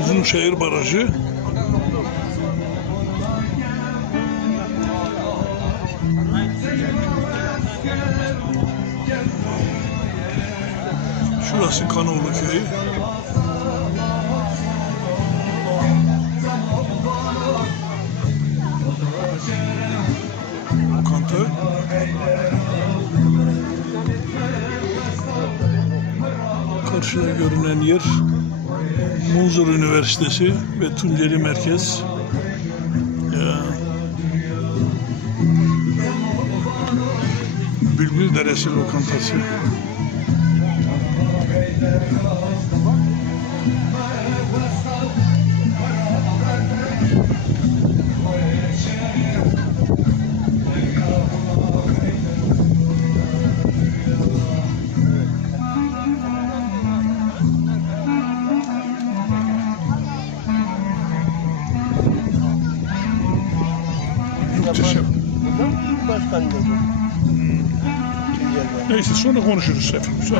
Uzunşehir Barajı. Şurası Kanoğlu Köyü. Lokanta. Karşıda görünen yer Munzur Üniversitesi ve Tunceli Merkez. Ya. Bülbül Deresi Lokantası. Muhteşem. Başkan dedi. Tunceli'de. Neyse sonra konuşuruz efendim. Şey.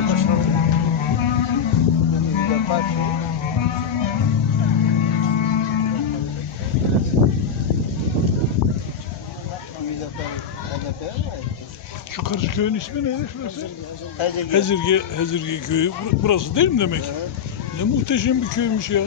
Şu karşı köyün ismi neydi şurası? Hezirge. Hezirge, Hezirge köyü. Bur- Burası değil mi demek? Ne muhteşem bir köymüş ya.